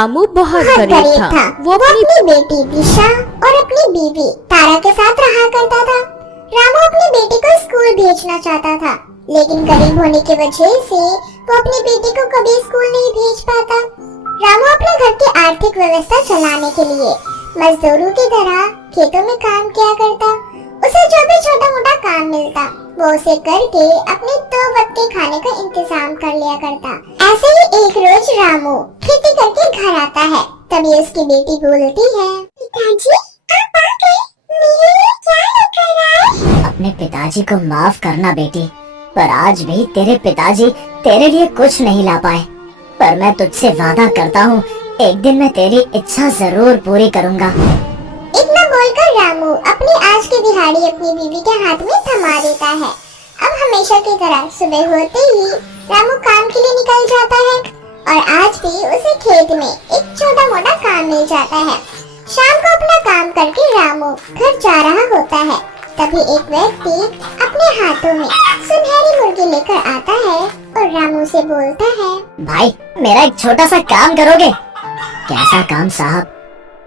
रामू बहुत गरीब था। वो अपनी बेटी दिशा और अपनी बीवी तारा के साथ रहा करता था। रामू अपनी बेटी को स्कूल भेजना चाहता था, लेकिन गरीब होने की वजह से वो अपनी बेटी को कभी स्कूल नहीं भेज पाता। रामू अपने घर की आर्थिक व्यवस्था चलाने के लिए मजदूरों की तरह खेतों में काम किया करता। उसे जो भी छोटा मोटा काम मिलता वो उसे करके अपने 2 वक्त के खाने का इंतजाम कर लिया करता। ऐसे ही एक रोज रामू खेती करके घर आता है। तभी उसकी बेटी बोलती है, पिताजी आप आ गए, मेरे लिए क्या लेकर आए? अपने पिताजी को माफ करना बेटी, पर आज भी तेरे पिताजी तेरे लिए कुछ नहीं ला पाए। पर मैं तुझसे वादा करता हूँ, एक दिन मैं तेरी इच्छा जरूर पूरी करूँगा। इतना बोलकर रामू अपनी आज की दिहाड़ी अपनी बीवी के हाथ में थमा देता है। अब हमेशा की तरह सुबह होते ही रामू काम के लिए निकल जाता है और आज भी उसे खेत में एक छोटा मोटा काम मिल जाता है। शाम को अपना काम करके रामू घर जा रहा होता है। तभी एक व्यक्ति अपने हाथों में सुनहरी मुर्गी लेकर आता है और रामू से बोलता है, भाई मेरा एक छोटा सा काम करोगे? कैसा काम साहब?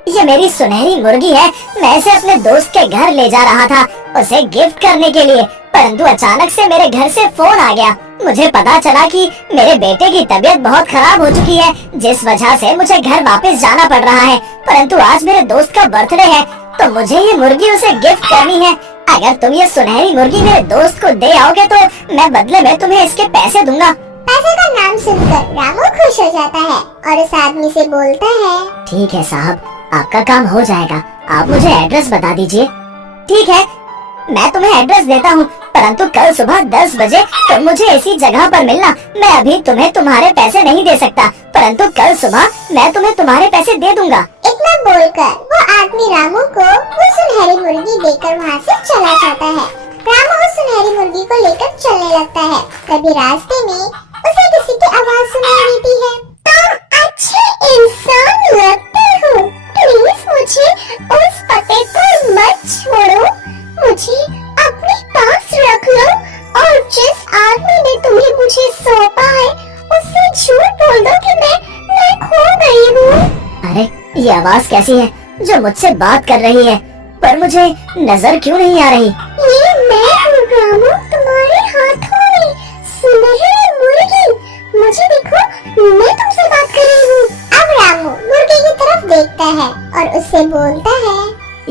ये मेरी सुनहरी मुर्गी है, मैं इसे अपने दोस्त के घर ले जा रहा था उसे गिफ्ट करने के लिए, परंतु अचानक से मेरे घर से फोन आ गया। मुझे पता चला कि मेरे बेटे की तबीयत बहुत खराब हो चुकी है, जिस वजह से मुझे घर वापस जाना पड़ रहा है। परंतु आज मेरे दोस्त का बर्थडे है तो मुझे ये मुर्गी उसे गिफ्ट करनी है। अगर तुम ये सुनहरी मुर्गी मेरे दोस्त को दे आओगे तो मैं बदले में तुम्हें इसके पैसे दूंगा। पैसे का नाम सुनकर रामू खुश हो जाता है और उस आदमी से बोलता है, ठीक है साहब, आपका काम हो जाएगा, आप मुझे एड्रेस बता दीजिए। ठीक है, मैं तुम्हें एड्रेस देता हूँ, परंतु कल सुबह 10 बजे तुम मुझे इसी जगह पर मिलना। मैं अभी तुम्हें तुम्हारे पैसे नहीं दे सकता, परंतु कल सुबह मैं तुम्हें तुम्हारे पैसे दे दूंगा। इतना बोलकर वो आदमी रामू को वो सुनहरी मुर्गी देकर वहाँ से चला जाता है। रामू उस सुनहरी मुर्गी को लेकर चलने लगता है। तभी रास्ते में उसे किसी की आवाज सुनाई देती है, तुम अच्छे इंसान लगते हो, प्लीज मुझे उस पते पर मत छोड़ो, मुझे अपने पास रख लो और जिस आदमी ने तुम्हें मुझे सौंपा है उससे झूठ बोल दो कि मैं खो गई हूँ। अरे ये आवाज कैसी है जो मुझसे बात कर रही है, पर मुझे नजर क्यों नहीं आ रही? ये मैं हूँ रामू, तुम्हारे हाथों में सुनहरी मुर्गी, मुझे देखो, मैं तुमसे बात कर रही हूँ। अब रामू मुर्गी की तरफ देखता है और उससे बोलता है,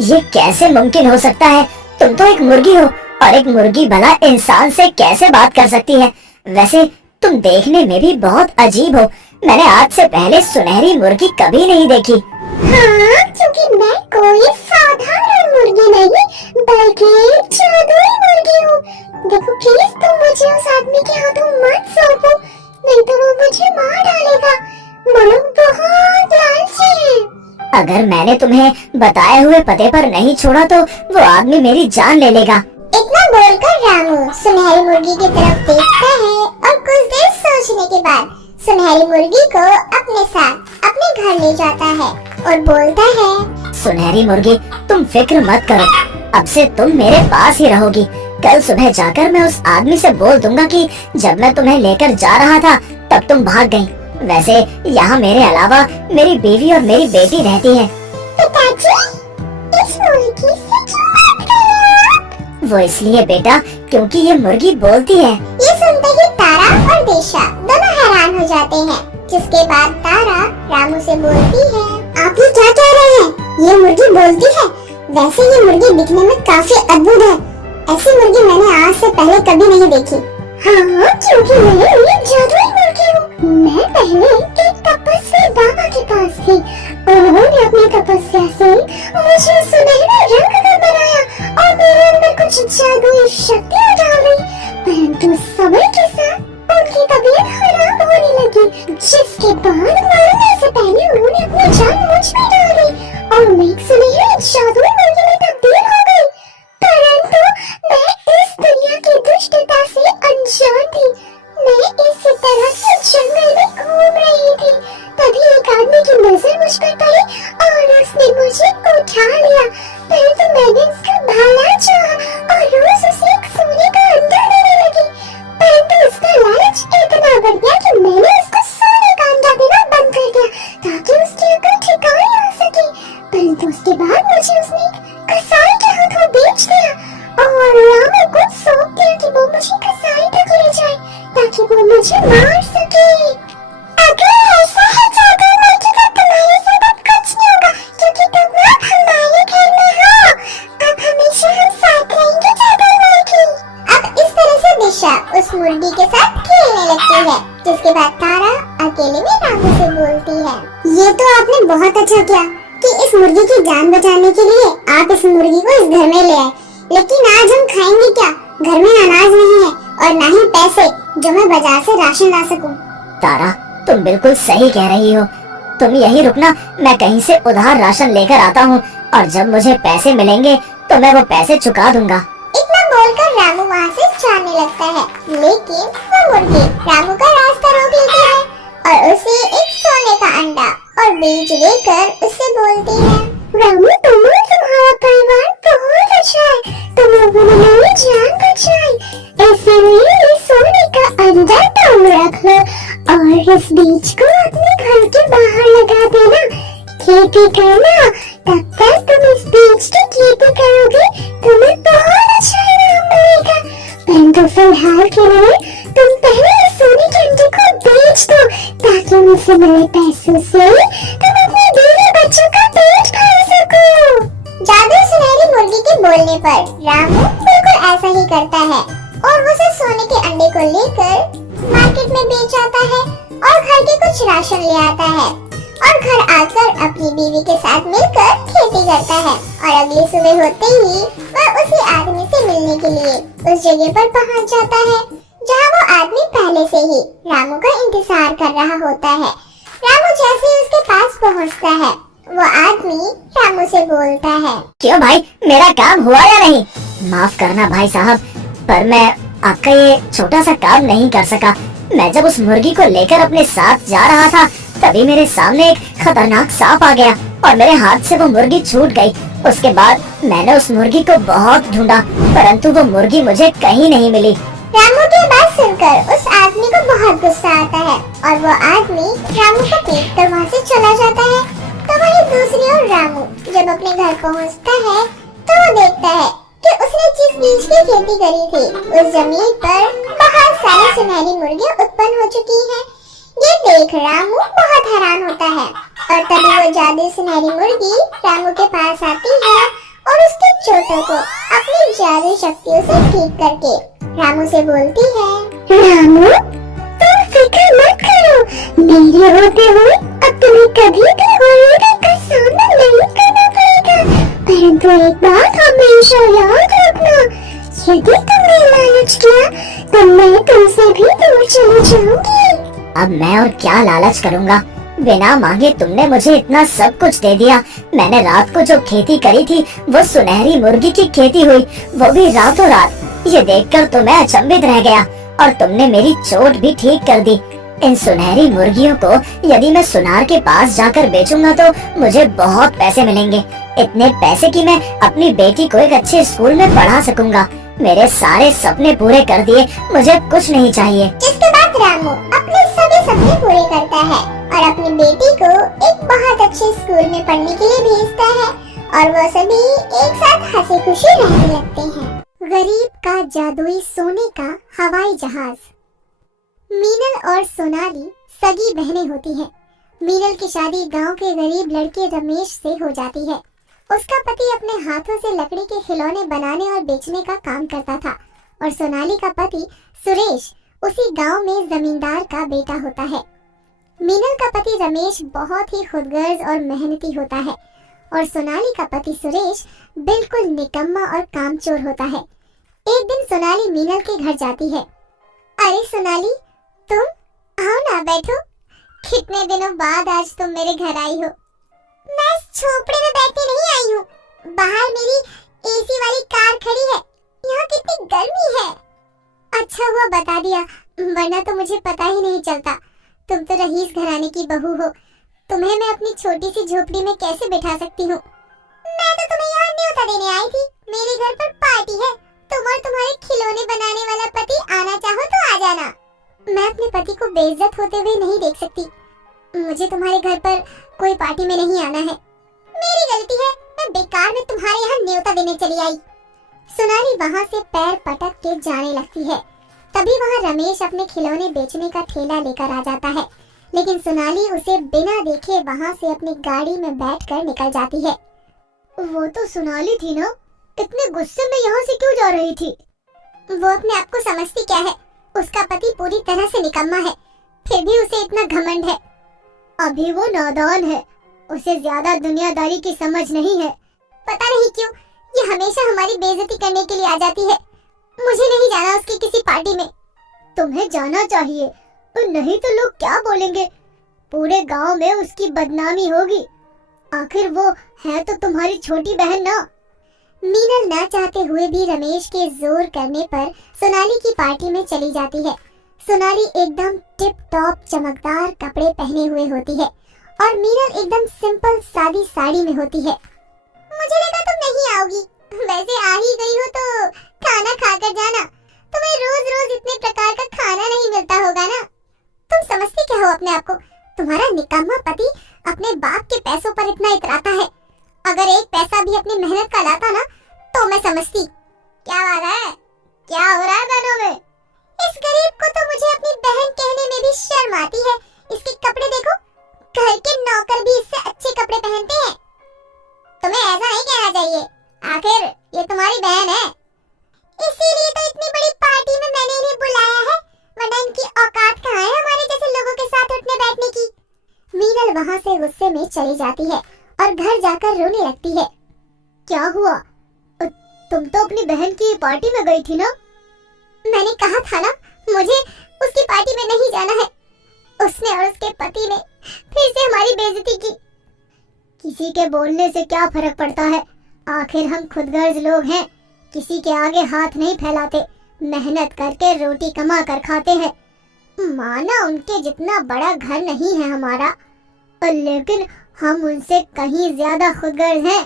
ये कैसे मुमकिन हो सकता है? तुम तो एक मुर्गी हो और एक मुर्गी भला इंसान से कैसे बात कर सकती है? वैसे तुम देखने में भी बहुत अजीब हो, मैंने आज से पहले सुनहरी मुर्गी कभी नहीं देखी। हाँ, क्योंकि मैं कोई साधारण मुर्गी नहीं बल्कि जादुई मुर्गी हूँ। देखो प्लीज तुम मुझे उस आदमी के हाथों मत सौंपो, नहीं तो वो मुझे मार डालेगा। वो लोग बहुत लालची हैं। अगर मैंने तुम्हें बताए हुए पते पर नहीं छोड़ा तो वो आदमी मेरी जान ले लेगा। इतना बोलकर रामू सुनहरी मुर्गी की तरफ देखता है और कुछ देर सोचने के बाद सुनहरी मुर्गी को अपने साथ अपने घर ले जाता है और बोलता है, सुनहरी मुर्गी तुम फिक्र मत करो, अब से तुम मेरे पास ही रहोगी। कल सुबह जाकर मैं उस आदमी से बोल दूंगा कि जब मैं तुम्हें लेकर जा रहा था तब तुम भाग गयी। वैसे यहाँ मेरे अलावा मेरी बीवी और मेरी बेटी रहती है। पिताजी, इस मुर्गी से क्यों बात कर रहे हो आप? वो इसलिए बेटा क्योंकि ये मुर्गी बोलती है। ये सुनते ही तारा और दिशा दोनों हैरान हो जाते हैं, जिसके बाद तारा रामू से बोलती है, आप ये क्या कह रहे हैं? ये मुर्गी बोलती है? वैसे ये मुर्गी दिखने में काफी अद्भुत है, ऐसी मुर्गी मैंने आज से पहले कभी नहीं देखी। हाँ, क्योंकि मैं ये जादुई मुर्गी हूँ। मैं पहले एक तपस्वी बाबा के पास थी, उन्होंने अपनी तपस्या से मुझे सुनहरा रंग का बनाया और मेरे अंदर कुछ जादुई शक्तियाँ डाल दी, परंतु समय के साथ उनकी तबीयत खराब होने लगी, जिसके बाद मरने से पहले उन्होंने अपनी जान मुझ में डाल दी और मैं एक सुनहरी जादुई मुर्गी में तब्दील हो गई। परंतु मैं इस दुनिया की दुष्टता से अनजान थी। मैं इसी तरह से जंगल में घूम रही थी, तभी एक आदमी की नजर मुझ पर पड़ी और उसने मुझे उठा लिया। परंतु मैंने उसका भला चाहा और रोज उसे एक सोने का अंडा देने लगी, परंतु उसका लालच इतना बढ़ गया कि मैंने उसको सोने का अंडा देना बंद कर दिया ताकि उसकी ताकि वो मुझे मार सके। अगर ऐसा है जादुई मुर्गी तो तुम्हारे साथ अब कुछ नहीं होगा क्योंकि तुम अब हमारे घर में हो। अब हमेशा हम साथ रहेंगे जादुई मुर्गी। अब इस तरह से दिशा उस मुर्गी के साथ खेलने लगती है, जिसके बाद तारा अकेले में रामू से बोलती है, ये तो आपने बहुत अच्छा किया कि इस मुर्गी की जान बचाने के लिए आप इस मुर्गी को इस घर में ले आए, लेकिन आज हम खाएंगे क्या? घर में अनाज नहीं है और ना ही पैसे जो मैं बाजार से राशन ला सकूं। तारा, तुम बिल्कुल सही कह रही हो। तुम यहीं रुकना, मैं कहीं से उधार राशन लेकर आता हूँ और जब मुझे पैसे मिलेंगे तो मैं वो पैसे चुका दूंगा। इतना बोलकर रामू वहाँ से जाने लगता है, लेकिन वो मुर्गी रामू का रास्ता रोक लेती है और उसे एक सोने का अंडा और बीज देकर उससे बोलती है, रामू तुम और तुम्हारा परिवार बहुत अच्छा है, तुम लोगों ने मेरी जान बचाई, ऐसे में ये सोने का अंडा तुम रख लो और इस बीज को अपने घर के बाहर लगा देना, खेती करना, तब तक तुम इस बीज की खेती करोगे, तुम्हें बहुत अच्छा इनाम मिलेगा, परंतु फिलहाल के लिए तुम पहले इस सोने के अंडे को बेच दो ताकि मुझसे मिले पैसों से तुम अपने बीवी बच्चों का पेट भर सको। जादू सुनहरी मुर्गी के बोलने पर रामू बिल्कुल ऐसा ही करता है और वो उसे सोने के अंडे को लेकर मार्केट में बेच आता है और घर के कुछ राशन ले आता है और घर आकर अपनी बीवी के साथ मिलकर खेती करता है और अगली सुबह होते ही वह उसी आदमी से मिलने के लिए उस जगह पर पहुंच जाता है जहां वो आदमी पहले से ही रामू का इंतजार कर रहा होता है। रामू जैसे ही उसके पास पहुंचता है, वो आदमी रामू से बोलता है, क्यों भाई, मेरा काम हुआ या नहीं? माफ करना भाई साहब, पर मैं आपका ये छोटा सा काम नहीं कर सका। मैं जब उस मुर्गी को लेकर अपने साथ जा रहा था तभी मेरे सामने एक खतरनाक सांप आ गया और मेरे हाथ से वो मुर्गी छूट गई। उसके बाद मैंने उस मुर्गी को बहुत ढूंढा परंतु वो मुर्गी मुझे कहीं नहीं मिली। रामू की बात सुनकर उस आदमी को बहुत गुस्सा आता है और वो आदमी रामू को पीट कर वहाँ से चला जाता है। तो वहीं दूसरी ओर रामू जब अपने घर पहुँचता है तो वो देखता है कि उसने जिस बीज की खेती करी थी उस जमीन पर बहुत सारी सुनहरी मुर्गियाँ उत्पन्न हो चुकी हैं। ये देख रामू बहुत हैरान होता है और तभी वो जादुई सुनहरी मुर्गी रामू के पास आती है और उसके चोटों को अपनी जादुई शक्तियों से ठीक करके रामू से बोलती है, रामू तुम फिक्र मत करो, मेरे होते हुए अब तुम्हें कभी भी मुसीबत का सामना नहीं करना पड़ेगा, परंतु एक बात हमेशा याद रखना, यदि तुमने लालच किया तो मैं तुमसे भी दूर चली जाऊंगी। अब मैं और क्या लालच करूंगा? बिना मांगे तुमने मुझे इतना सब कुछ दे दिया। मैंने रात को जो खेती करी थी वो सुनहरी मुर्गी की खेती हुई, वो भी रातों रात। ये देखकर तो मैं अचंभित रह गया और तुमने मेरी चोट भी ठीक कर दी। इन सुनहरी मुर्गियों को यदि मैं सुनार के पास जाकर बेचूंगा तो मुझे बहुत पैसे मिलेंगे, इतने पैसे कि मैं अपनी बेटी को एक अच्छे स्कूल में पढ़ा सकूंगा। मेरे सारे सपने पूरे कर दिए, मुझे कुछ नहीं चाहिए। जिसके बाद रामू अपने सभी सपने पूरे करता है और अपनी बेटी को एक बहुत अच्छे स्कूल में पढ़ने के लिए भेजता है और वो सभी एक साथ हंसी खुशी रहने लगते हैं। गरीब का जादुई सोने का हवाई जहाज। मीनल और सोनाली सगी बहनें होती हैं। मीनल की शादी गांव के गरीब लड़के रमेश से हो जाती है। उसका पति अपने हाथों से लकड़ी के खिलौने बनाने और बेचने का काम करता था और सोनाली का पति सुरेश उसी गांव में जमींदार का बेटा होता है। मीनल का पति रमेश बहुत ही खुदगर्ज और मेहनती होता है और सोनाली का पति सुरेश बिल्कुल निकम्मा और कामचोर होता है। एक दिन सोनाली मीनल के घर जाती है। अरे सोनाली, तुम आओ ना, बैठो। कितने दिनों बाद आज तुम मेरे घर आई हो। मैं इस झोपड़े में बैठने नहीं आई हूँ, बाहर मेरी एसी वाली कार खड़ी है, यहाँ कितनी गर्मी है। अच्छा हुआ बता दिया, वरना तो मुझे पता ही नहीं चलता। तुम तो रईस घराने की बहू हो, तुम्हें मैं अपनी छोटी सी झोपड़ी में कैसे बिठा सकती हूँ। मैं तो तुम्हें यहाँ न्योता देने आई थी, मेरे घर पर पार्टी है, तुम और तुम्हारे खिलौने बनाने वाला पति आना चाहो तो आ जाना। मैं अपने पति को बेइज्जत होते हुए नहीं देख सकती, मुझे तुम्हारे घर पर कोई पार्टी में नहीं आना है। मेरी गलती है, मैं बेकार में तुम्हारे यहाँ न्योता देने चली आई। सोनाली वहाँ से पैर पटक के जाने लगती है तभी वहाँ रमेश अपने खिलौने बेचने का ठेला लेकर आ जाता है, लेकिन सोनाली उसे बिना देखे वहाँ से अपनी गाड़ी में बैठकर निकल जाती है। वो तो सोनाली थी ना, इतने गुस्से में यहाँ से क्यों जा रही थी? वो अपने आप को समझती क्या है? उसका पति पूरी तरह से निकम्मा है, फिर भी उसे इतना घमंड है। अभी वो नादान है, उसे ज्यादा दुनियादारी की समझ नहीं है। पता नहीं क्यों ये हमेशा हमारी बेइज्जती करने के लिए आ जाती है। मुझे नहीं जाना उसकी किसी पार्टी में। तुम्हें जाना चाहिए, नहीं तो लोग क्या बोलेंगे? पूरे गांव में उसकी बदनामी होगी। आखिर वो है तो तुम्हारी छोटी बहन ना। मीनल ना चाहते हुए भी रमेश के जोर करने पर सोनाली की पार्टी में चली जाती है। सोनाली एकदम टिप टॉप चमकदार कपड़े पहने हुए होती है और मीनल एकदम सिंपल सादी साड़ी में होती है। मुझे लगा तुम नहीं आओगी, वैसे आ ही गई हो तो खाना खाकर जाना। तुम्हें रोज रोज इतने प्रकार का खाना नहीं मिलता होगा ना। तुम समझती क्या हो अपने आप को? तुम्हारा निकम्मा पति अपने बाप के पैसों पर इतना इतराता है। अगर एक पैसा भी अपनी मेहनत का लाता ना तो मैं समझती। क्या बात है? क्या हो रहा है बहनों में? इस गरीब को तो मुझे अपनी बहन कहने में भी शर्म आती है। इसके कपड़े देखो, घर के नौकर भी इससे अच्छे कपड़े पहनते हैं। तुम्हें ऐसा नहीं कहना चाहिए, आखिर ये तुम्हारी बहन है। इसीलिए तो इतनी बड़ी पार्टी में मैंने इन्हें बुलाया है, वरना इनकी औकात कहाँ है हमारे जैसे लोगों के साथ उठने बैठने की। मीनल वहाँ से गुस्से में चली जाती है और घर जाकर रोने लगती है। क्या हुआ? तुम तो अपनी बहन की पार्टी में गई थी ना? मैंने कहा था ना, मुझे उसकी पार्टी में नहीं जाना है। उसने और उसके पति ने फिर से हमारी बेइज्जती की। किसी के बोलने से क्या फर्क पड़ता है? आखिर हम खुदगर्ज लोग हैं, किसी के आगे हाथ नहीं फैलाते, मेहनत करके रोटी कमा कर खाते हैं। माना उनके जितना बड़ा घर नहीं है हमारा, लेकिन हम उनसे कहीं ज्यादा खुदगर्ज हैं।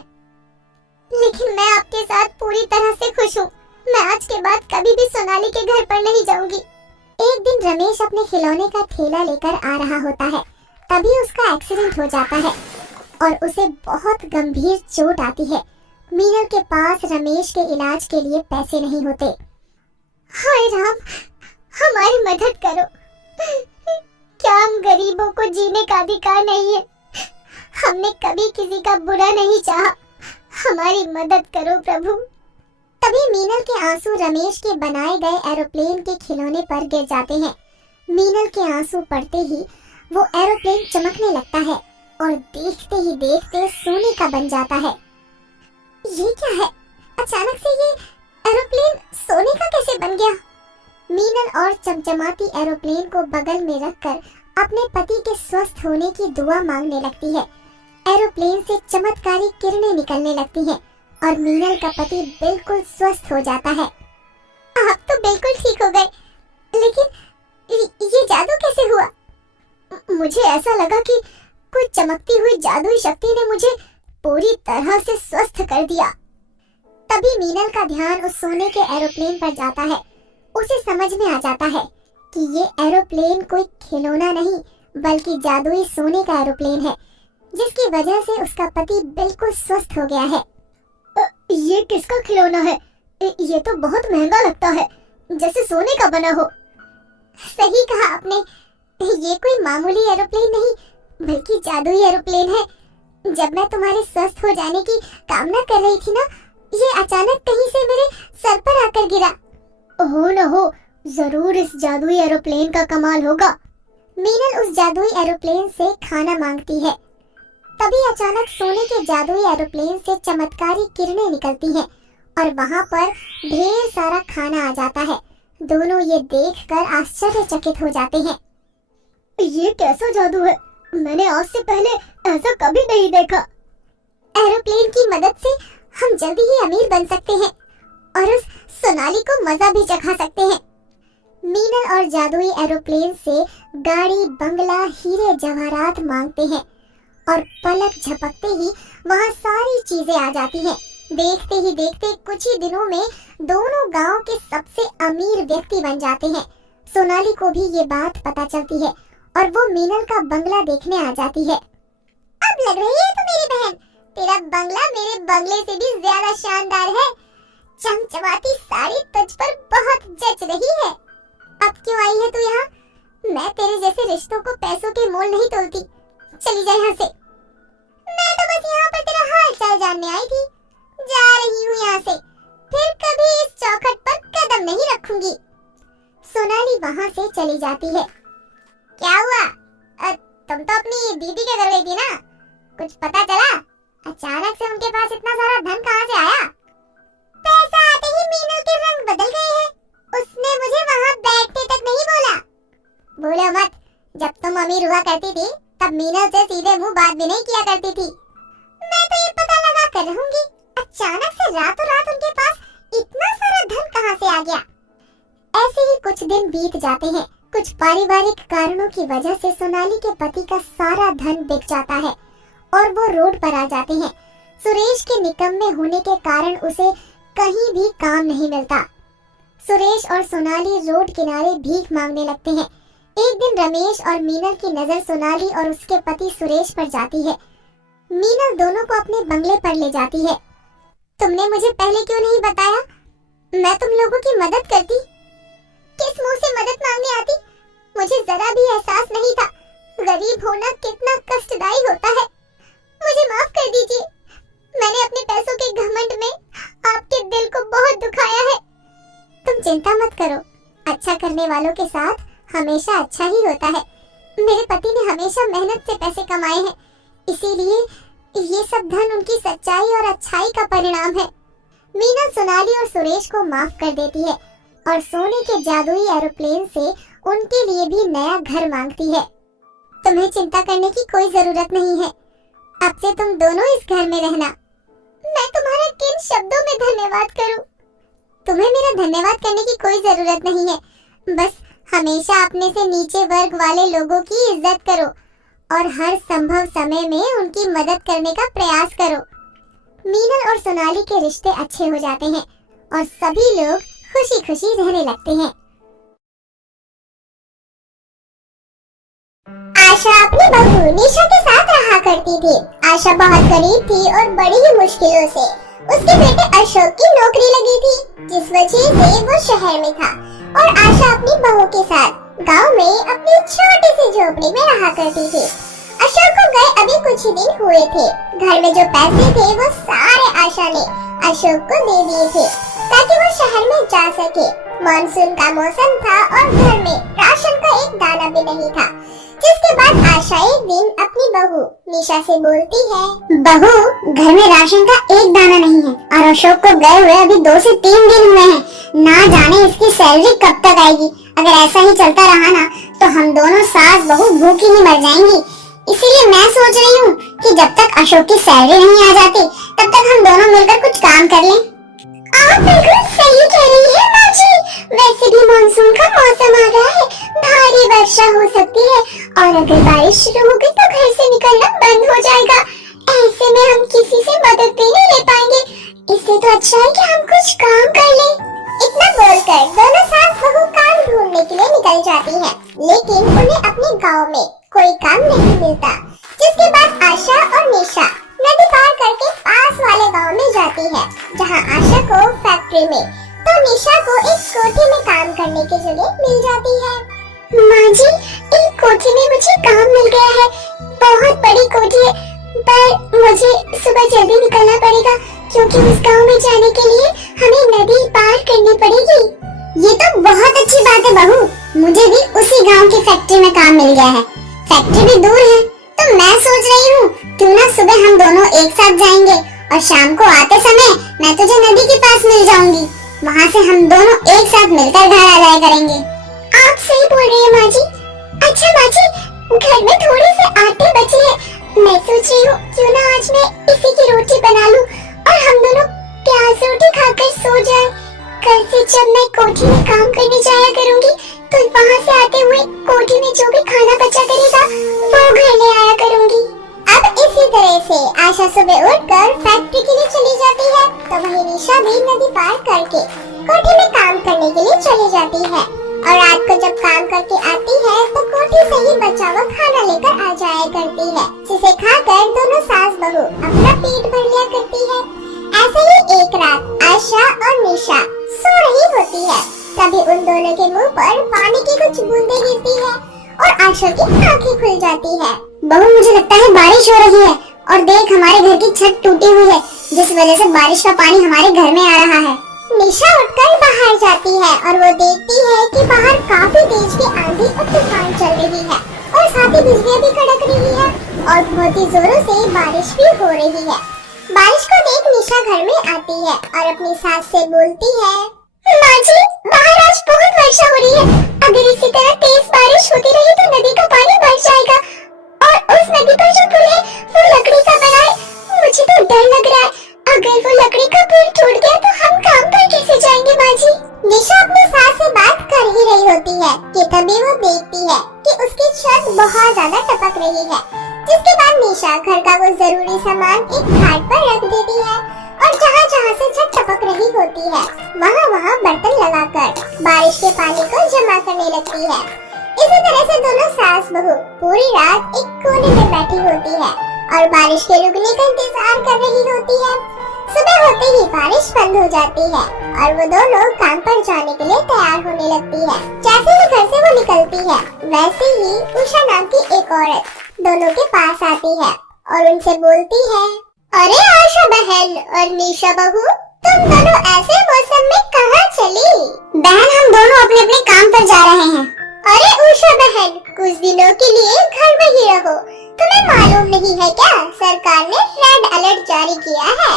लेकिन मैं आपके साथ पूरी तरह से खुश हूँ। मैं आज के बाद कभी भी सोनाली के घर पर नहीं जाऊंगी। एक दिन रमेश अपने खिलौने का ठेला लेकर आ रहा होता है, तभी उसका एक्सीडेंट हो जाता है और उसे बहुत गंभीर चोट आती है। मीनल के पास रमेश के इलाज के लिए पैसे नहीं होते। हाय राम, हमारी मदद करो। क्या हम गरीबों को जीने का अधिकार नहीं है? हमने कभी किसी का बुरा नहीं चाहा, हमारी मदद करो प्रभु। तभी मीनल के आंसू रमेश के बनाए गए एरोप्लेन के खिलौने पर गिर जाते हैं। मीनल के आंसू पड़ते ही वो एरोप्लेन चमकने लगता है और देखते ही देखते सोने का बन जाता है। ये क्या है? अचानक से ये एरोप्लेन सोने का कैसे बन गया? मीनल और चमचमाती एरोप्लेन को बगल में रखकर अपने पति के स्वस्थ होने की दुआ मांगने लगती है। एरोप्लेन से चमत्कारी किरणें निकलने लगती हैं और मीनल का पति बिल्कुल स्वस्थ हो जाता है। आप तो बिल्कुल ठीक हो गए, लेकिन ये जादू कैसे हुआ? मुझे ऐसा लगा कि कोई चमकती हुई जादुई शक्ति ने मुझे पूरी तरह से स्वस्थ कर दिया। तभी मीनल का ध्यान उस सोने के एरोप्लेन पर जाता है। उसे समझ में आ जाता है कि ये एरोप्लेन कोई खिलौना नहीं बल्कि जादुई सोने का एरोप्लेन है, जिसकी वजह से उसका पति बिल्कुल स्वस्थ हो गया है। ये किसका खिलौना है? ये तो बहुत महंगा लगता है, जैसे सोने का बना हो। सही कहा आपने, ये कोई मामूली एरोप्लेन नहीं बल्कि जादुई एरोप्लेन है। जब मैं तुम्हारे स्वस्थ हो जाने की कामना कर रही थी ना, ये अचानक कहीं से मेरे सर पर आकर गिरा। हो न हो, जरूर इस जादुई एरोप्लेन का कमाल होगा। मीनल उस जादुई एरोप्लेन से खाना मांगती है। तभी अचानक सोने के जादुई एरोप्लेन से चमत्कारी किरणें निकलती हैं और वहाँ पर ढेर सारा खाना आ जाता है। दोनों ये देखकर आश्चर्यचकित हो जाते हैं। ये कैसा जादू है? मैंने आज से पहले ऐसा कभी नहीं देखा। एरोप्लेन की मदद से हम जल्दी ही अमीर बन सकते हैं और उस सोनाली को मजा भी चखा सकते हैं। मीनल और जादुई एरोप्लेन से गाड़ी, बंगला, हीरे जवाहरात मांगते हैं और पलक झपकते ही वहाँ सारी चीजें आ जाती हैं। देखते ही देखते कुछ ही दिनों में दोनों गांव के सबसे अमीर व्यक्ति बन जाते हैं। सोनाली को भी ये बात पता चलती है और वो मीनल का बंगला देखने आ जाती है। अब लग रही है तो मेरी बहन, तेरा बंगला मेरे बंगले से भी ज्यादा शानदार है। चमचमाती साड़ी तुझ पर बहुत जच रही है। अब क्यों आई है तू यहाँ? मैं तेरे जैसे रिश्तों को पैसों के मोल नहीं तोलती। चली जा यहाँ से। मैं तो बस यहाँ पर तेरा हाल चाल जानने आई थी। जा रही हूँ यहाँ से, फिर कभी इस चौखट पर कदम नहीं रखूंगी। सोनाली वहाँ से चली जाती है। क्या हुआ? तुम तो अपनी दीदी के घर गई थी ना, कुछ पता चला? अचानक से उनके पास इतना सारा धन कहाँ से आया? पैसा आते ही मीनल के रंग बदल गए हैं। उसने मुझे वहाँ बैठने तक नहीं बोला। बोलो मत, जब तुम अमीर हुआ करती थी तब मीनल से सीधे मुंह बात भी नहीं किया करती थी। मैं तो ये पता लगा कर रहूंगी, अचानक से रातों रात उनके पास इतना सारा धन कहाँ से आ गया। ऐसे ही कुछ दिन बीत जाते हैं। कुछ पारिवारिक कारणों की वजह से सोनाली के पति का सारा धन बिक जाता है और वो रोड पर आ जाते हैं। सुरेश के निकम्मे होने के कारण उसे कहीं भी काम नहीं मिलता। सुरेश और सोनाली रोड किनारे भीख मांगने लगते हैं। एक दिन रमेश और मीनल की नजर सोनाली और उसके पति सुरेश पर जाती है। मीनल दोनों को अपने बंगले पर ले जाती है। तुमने मुझे पहले क्यों नहीं बताया? मैं तुम लोगों की मदद करती। किस मुंह से मदद मांगने आती? मुझे जरा भी एहसास नहीं था गरीब होना कितना कष्टदायी होता है। मुझे माफ कर दीजिए, मैंने अपने पैसों के घमंड में आपके दिल को बहुत दुखाया है। तुम चिंता मत करो, अच्छा करने वालों के साथ हमेशा अच्छा ही होता है। मेरे पति ने हमेशा मेहनत से पैसे कमाए हैं, इसीलिए ये सब धन उनकी सच्चाई और अच्छाई का परिणाम है। मीना सोनाली और सुरेश को माफ कर देती है और सोने के जादुई एरोप्लेन से उनके लिए भी नया घर मांगती है। तुम्हें चिंता करने की कोई जरूरत नहीं है, अब से तुम दोनों इस घर में रहना। मैं तुम्हारा किन शब्दों में धन्यवाद करूं? तुम्हें मेरा धन्यवाद करने की कोई जरूरत नहीं है, बस हमेशा अपने से नीचे वर्ग वाले लोगों की इज्जत करो और हर संभव समय में उनकी मदद करने का प्रयास करो। मीनल और सोनाली के रिश्ते अच्छे हो जाते हैं और सभी लोग खुशी खुशी रहने लगते हैं। आशा अपनी बहू निशा के साथ रहा करती थी। आशा बहुत गरीब थी और बड़ी ही मुश्किलों से उसके बेटे अशोक की नौकरी लगी थी, जिस वजह से वो शहर में था और आशा अपनी बहू के साथ गांव में अपनी छोटी सी झोपड़ी में रहा करती थी। अशोक को गए अभी कुछ ही दिन हुए थे। घर में जो पैसे थे वो सारे आशा ने अशोक को दे दिए थे ताकि वो शहर में जा सके। मानसून का मौसम था और घर में राशन का एक दाना भी नहीं था। जिसके बाद आशा एक दिन अपनी बहू निशा से बोलती है, बहू घर में राशन का एक दाना नहीं है और अशोक को गए हुए अभी 2 से 3 दिन हुए हैं, ना जाने इसकी सैलरी कब तक आएगी। अगर ऐसा ही चलता रहा ना तो हम दोनों सास बहू भूखी ही मर जाएंगी। इसीलिए मैं सोच रही हूँ कि जब तक अशोक की सैलरी नहीं आ जाती तब तक हम दोनों मिलकर कुछ काम कर लें। आप बिल्कुल सही कह रही है माँ जी, वैसे भी मानसून का मौसम आ गया है, भारी वर्षा हो सकती है और अगर बारिश शुरू हो गई तो घर से निकलना बंद हो जाएगा। ऐसे में हम किसी से मदद भी नहीं ले पाएंगे, इससे तो अच्छा है कि हम कुछ काम कर लें। इतना बोलकर दोनों सास बहू काम ढूंढने के लिए निकल जाती हैं, लेकिन उन्हें अपने गांव में कोई काम नहीं मिलता। जिसके बाद आशा और निशा नदी पार करके पास वाले गांव में जाती है, जहां आशा को फैक्ट्री में तो निशा को एक कोठी में काम करने की जगह मिल जाती है। माँ जी, एक कोठी में मुझे काम मिल गया है, बहुत बड़ी कोठी है, पर मुझे सुबह जल्दी निकलना पड़ेगा क्योंकि उस गांव में जाने के लिए हमें नदी पार करनी पड़ेगी। ये तो बहुत अच्छी बात है बहू, मुझे भी उसी गांव की फैक्ट्री में काम मिल गया है। फैक्ट्री भी दूर है तो मैं सोच रही हूँ क्यों ना सुबह हम दोनों एक साथ जाएंगे और शाम को आते समय मैं तुझे नदी के पास मिल जाऊंगी, वहाँ से हम दोनों एक साथ मिलकर घर आ जाया करेंगे। आप सही बोल रही है माँ जी। अच्छा माँ जी, घर में थोड़े से आटे बचे हैं, मैं सोच रही हूँ क्यों ना आज मैं इसी की रोटी बना लूँ और हम दोनों प्याज रोटी खाकर सो जाएं। कल से जब मैं कोठी में काम करने जाया करूँगी तो वहाँ से आते हुए कोठी में जो भी खाना बचा करेगा वो घर ले आया करूँगी। अब इसी तरह से आशा सुबह उठकर फैक्ट्री के लिए चली जाती है तो वहीं निशा भी नदी पार करके कोठी में काम करने के लिए चली जाती है और रात को जब काम करके आती है तो कोठी से ही बचा हुआ खाना लेकर आ जाया करती है, जिसे खाकर दोनों सास बहू अपना पेट भर लिया करती है। ऐसे ही एक रात आशा और निशा सो रही होती है, तभी उन दोनों के मुंह पर पानी की कुछ बूंदें गिरती है और आशा की आंखें खुल जाती है। बहू, मुझे लगता है बारिश हो रही है और देख हमारे घर की छत टूटी हुई है जिस वजह से बारिश का पानी हमारे घर में आ रहा है। निशा उठकर बाहर जाती है और वो देखती है कि बाहर काफी तेज की आंधी और तूफान चल रही है और साथ ही बिजलियां भी कड़क रही है और बहुत ही जोरों से बारिश भी हो रही है। बारिश को देख निशा घर में आती है और अपनी सास से बोलती है, माँ जी, बाहर आज बहुत वर्षा हो रही है। अगर इसी तरह तेज बारिश होती रही तो नदी का पानी बढ़ जाएगा और उस नदी पर जो पुल है वो लकड़ी का बना है। मुझे तो डर लग रहा है, अगर वो लकड़ी का पुल टूट गया तो हम काम पर कैसे जाएंगे माँ जी। निशा अपनी सास से बात कर ही रही होती है कि तभी वो देखती है कि उसकी छत बहुत ज्यादा टपक रही है, जिसके बाद निशा घर का वो जरूरी सामान एक घाट पर रख देती है और जहाँ जहाँ से छत टपक रही होती है वहाँ बर्तन लगाकर बारिश के पानी को जमा करने लगती है। इसी तरह से दोनों सास बहू पूरी रात एक कोने में बैठी होती है और बारिश के रुकने का इंतजार कर रही होती है। सुबह होते ही बारिश बंद हो जाती है और वो दोनों काम पर जाने के लिए तैयार होने लगती है। जैसे ही घर से वो निकलती है वैसे ही उषा नाम की एक औरत दोनों के पास आती है और उनसे बोलती है, अरे आशा बहन और निशा बहू, तुम दोनों ऐसे मौसम में कहाँ चली? बहन, हम दोनों अपने अपने काम पर जा रहे हैं। अरे उषा बहन, कुछ दिनों के लिए घर में ही रहो। तुम्हें मालूम नहीं है क्या, सरकार ने रेड अलर्ट जारी किया है।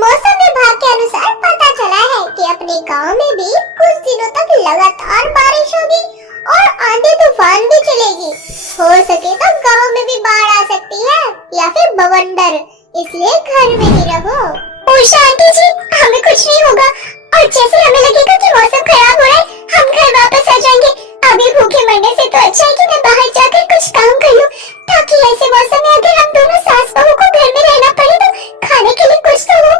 मौसम विभाग के अनुसार पता चला है कि अपने गांव में भी कुछ दिनों तक लगातार बारिश होगी और आंधी तूफान भी चलेगी। हो सके तो गांव में भी बाढ़ आ सकती है या फिर बवंडर, इसलिए घर में ही रहो। उषा आंटी जी, हमें कुछ नहीं होगा और जैसे हमें लगेगा कि मौसम खराब हो रहा है हम घर वापस आ जाएंगे। अभी भूखे मरने से तो अच्छा है कि मैं बाहर जाकर कुछ काम कर लूं, ताकि ऐसे मौसम में अगर हम दोनों सास बहू को घर में रहना पड़े तो खाने के लिए कुछ तो हो।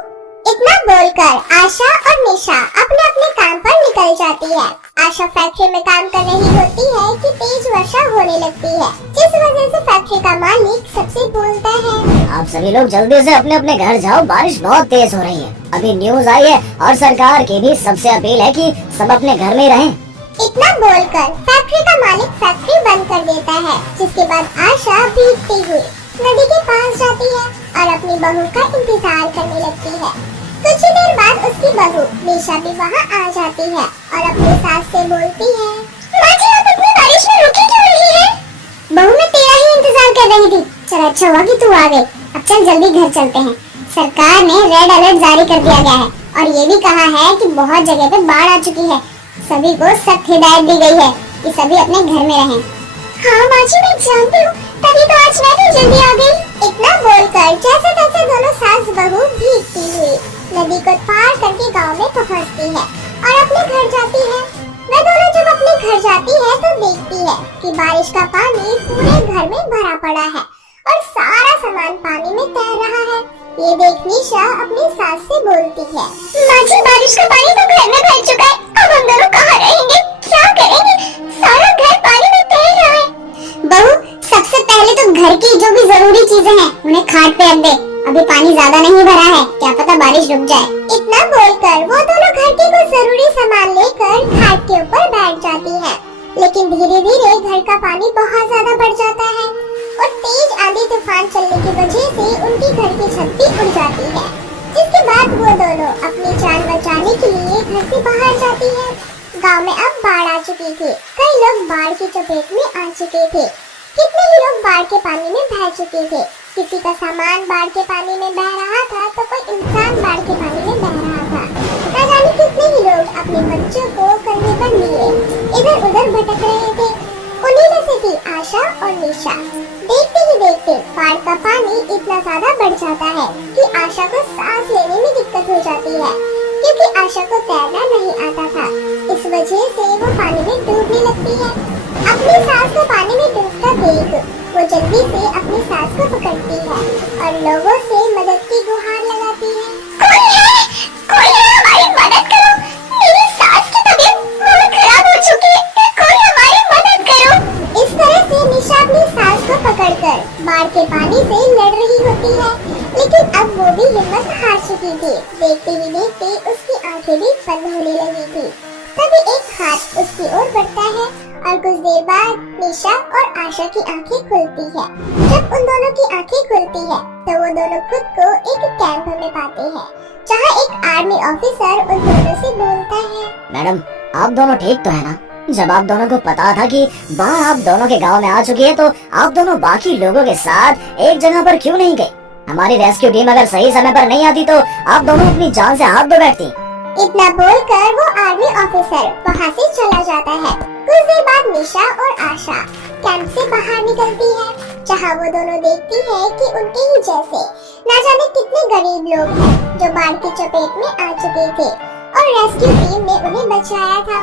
इतना बोलकर आशा और निशा अपने अपने काम पर निकल जाती है। आशा फैक्ट्री में काम कर रही होती है कि तेज वर्षा होने लगती है, जिस वजह से फैक्ट्री का मालिक सबसे बोलता है, आप सभी लोग जल्दी से अपने अपने घर जाओ, बारिश बहुत तेज हो रही है। अभी न्यूज आई है और सरकार की भी सबसे अपील है कि सब अपने घर में रहें। इतना बोलकर फैक्ट्री का मालिक फैक्ट्री बंद कर देता है, जिसके बाद आशा भीगती हुई नदी के पास जाती है और अपनी बहू का इंतजार करने लगती है। कुछ ही देर बाद उसकी बहू निशा भी वहाँ आ जाती है और अपनी सास से बोलती है, माँ जी, आप इतनी बारिश में रुकी क्यों रही है? बहू, मैं तेरा ही इंतजार कर रही थी। चल, अच्छा हुआ कि तू आ गई। अब चल जल्दी घर चलते हैं। सरकार ने रेड अलर्ट जारी कर दिया गया है और ये भी कहा है कि बहुत जगह पे बाढ़ आ चुकी है। सभी को सख्त हिदायत दी गई है कि सभी अपने घर में रहें। हाँ माँ जी, मैं जानती हूँ, तभी तो आज मैं भी जल्दी आ गई। इतना बोलकर जैसे तैसे दोनों सास बहू भीगती हुई नदी को पार करके गांव में पहुँचती है और अपने घर जाती है। वह दोनों जब अपने घर जाती है तो देखती है कि बारिश का पानी पूरे घर में भरा पड़ा है और सारा सामान पानी में तैर रहा है। ये देख निशा अपनी सास से बोलती है, माँ जी, बारिश का पानी तो घर में भर चुका है, अब हम दोनों कहाँ रहेंगे, क्या करेंगे? सारा घर पानी में तैर रहा है। बहू, सबसे पहले तो घर की जो भी जरूरी चीजें हैं उन्हें खाट पे रख दे। अभी पानी ज्यादा नहीं भरा है, क्या पता बारिश रुक जाए। इतना बोलकर वो दोनों घर के कुछ जरूरी सामान लेकर घाट के ऊपर बैठ जाती है, लेकिन धीरे धीरे घर का पानी बहुत ज्यादा बढ़ जाता है और तेज आंधी तूफान चलने की वजह से उनकी घर की छत भी उड़ जाती है। जिसके बाद वो दोनों अपनी जान बचाने के लिए घर से बाहर जाती है। गांव में अब बाढ़ आ चुकी थी, कई लोग बाढ़ की चपेट में आ चुके थे, कितने ही लोग बाढ़ के पानी में बह चुके थे। किसी का सामान बाढ़ के पानी में बह रहा था तो कोई इंसान बाढ़ के पानी में बह रहा था। न जाने कितने ही लोग अपने बच्चों को कंधे पर लिए इधर उधर भटक रहे थे। उन्हीं में से थी आशा और निशा। देखते ही देखते बाढ़ का पानी इतना ज्यादा बढ़ जाता है कि आशा को सांस लेने में दिक्कत हो जाती है, क्योंकि आशा को तैरना नहीं आता था। इस वजह से वो पानी में डूबने लगती है। अपनी सास को पानी में डूबता देख वो जल्दी से अपनी सास को पकड़ती है और लोगों से मदद की गुहार लगाती है। कोई है, हमारी मदद करो, मेरी सास की तबीयत बहुत खराब हो चुकी है, कोई हमारी मदद करो। इस तरह से निशा अपनी सास को पकड़कर बाढ़ के पानी से लड़ रही होती है, लेकिन अब वो भी हिम्मत हार चुकी थी। देखते ही देखते उसकी आंखें भी बंद होने लगी थी। तभी एक हाथ उसकी ओर बढ़ता है और कुछ देर बाद निशा और आशा की आंखें खुलती है। जब उन दोनों की आंखें खुलती है तो वो दोनों खुद को एक कैंप में पाते हैं, जहाँ एक आर्मी ऑफिसर उन दोनों से बोलता है, मैडम आप दोनों ठीक तो है ना? जब आप दोनों को पता था कि बाढ़ आप दोनों के गांव में आ चुकी है तो आप दोनों बाकी लोगों के साथ एक जगह पर क्यों नहीं गए? हमारी रेस्क्यू टीम अगर सही समय पर नहीं आती तो आप दोनों अपनी जान से हाथ धो बैठती। इतना बोलकर वो आर्मी ऑफिसर वहाँ से चला जाता है। कुछ देर बाद निशा और आशा कैंप से बाहर निकलती है, जहाँ वो दोनों देखती है कि उनके ही जैसे न जाने कितने गरीब लोग हैं जो बाढ़ की चपेट में आ चुके थे और रेस्क्यू टीम ने उन्हें बचाया था।